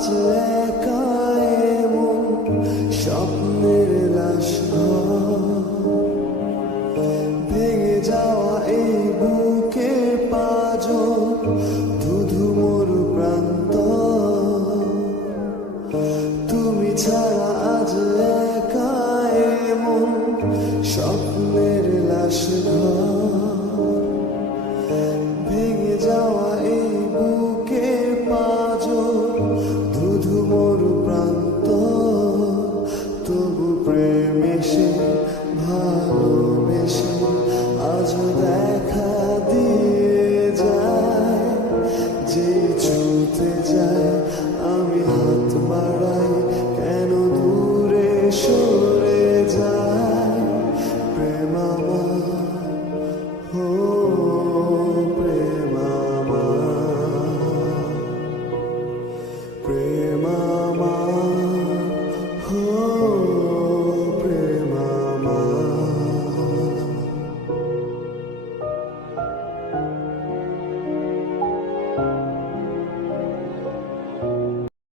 আজ একা এমন স্বপ্নের লাশ ভেঙে যাওয়া এই বুকে পাঁজর ধুধু মরু প্রান্ত তুমি ছাড়া আজ একা এমন স্বপ্নের লাশ ভেঙে যাওয়া এই বুকে পাঁজর ধুধু মরু প্রান্ত তবু প্রেম এসে ভালোবেসে আজও দেখা দিয়ে যায় যে ছুতে যায় আমি হাত বাড়াই কেন দূরে